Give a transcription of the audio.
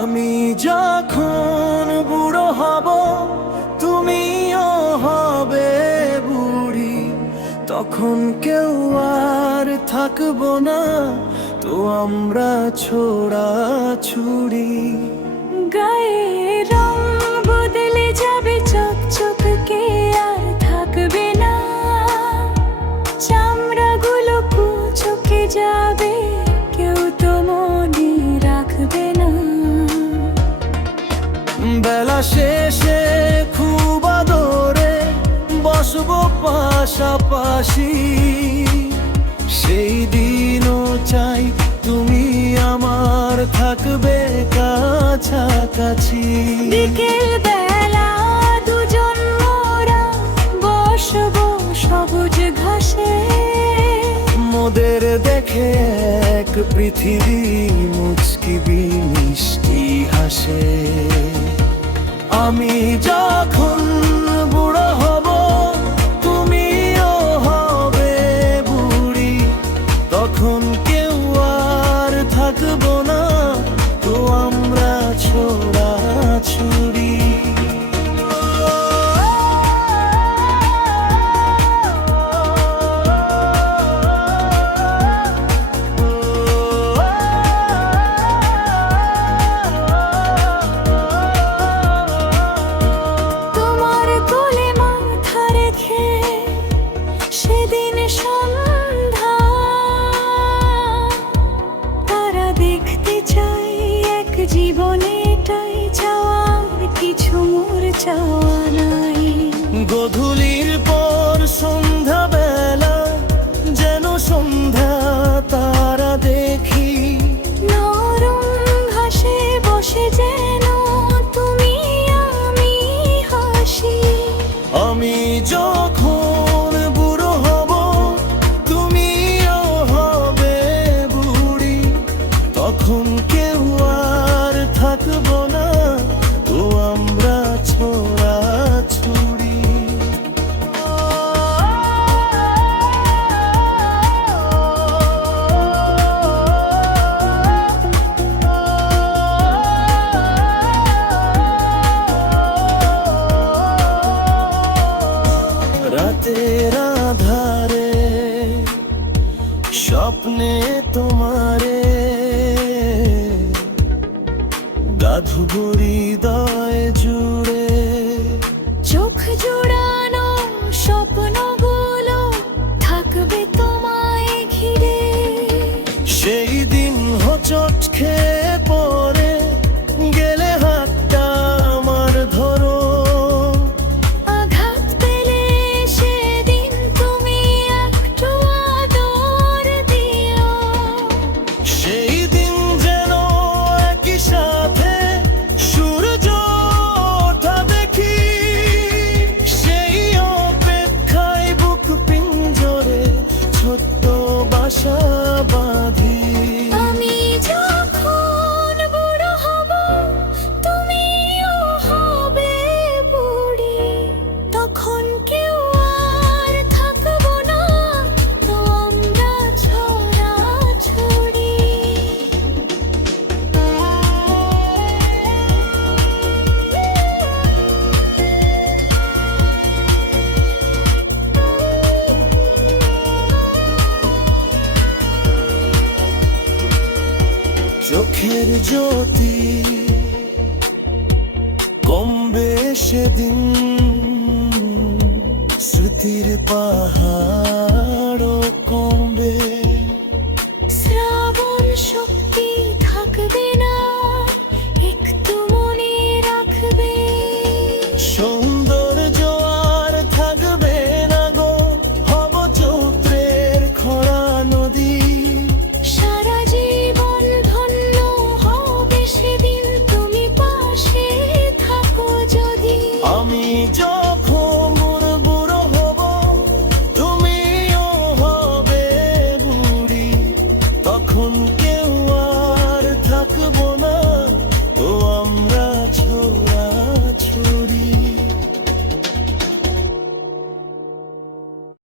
আমি যখন বুড়ো হব তুমিও হবে বুড়ি, তখন কেউ আর থাকবো না, তো আমরা ছোড়া ছুড়ি। গায়ে রং বদলে যাবে, চকচকে আর থাকবে না, চামড়াগুলো কুচকে যাবে, কেউ তো মনে রাখবে না। বেলা শেষে খুব আদরে বসবো পাশাপাশি, সেই দিনও চাই তুমি আমার থাকবে কাছাকাছি। বিকেল বেলা দুজন মোরা বসবো সবুজ ঘাসে, মোদের দেখে এক পৃথিবী মুচকি মিষ্টি হাসে। আমি যখন বুড়ো হব তুমিও হবে বুড়ি, তখন কেউ আর থাকবো না, তো আমরা ছোড়া ছুড়ি। তোমার কোলে মাথা রেখে সেদিন সন্ধ্যা, তারা দেখতে চাই এক জীবনে, এটাই চাওয়ার কিছু মোর চাওয়া নাই। গোধূলির পর সন্ধ্যা বেলা যেন সন্ধ্যা তারা দেখি, নরম ঘাসে বসে যেন তুমি আমি হাসি। আমি যখন বুড়ো হব তুমিও হবে বুড়ি, তখন কেউ আর থাকবো না, তো আমরা ছোড়া ছুড়ি। রাতের আধারে স্বপ্নে তোমারে গাধুব হৃদয় জুড়ে, চোখ জোড়ানো স্বপ্নগুলো থাকবে তোমায় ঘিরে, সেই দিন হোঁচট খেয়ে পড়ে গেলে হাতটা আমার ধরো, আঘাত পেলে সেদিন তুমি একটু আদর দিও। সেই দিন যেন একই সাথে সূর্য ওঠা দেখি, সেই অপেক্ষায় বুক পিঞ্জরে ছোট্ট বাসা বাঁধি। আমি যখন বুড়ো হব তুমিও হবে বুড়ি, তখন কেউ আর থাকবো না, তো আমরা ছোড়া ছুড়ি। চোখের জ্যোতি কমবে সেদিন, স্মৃতির পাহাড়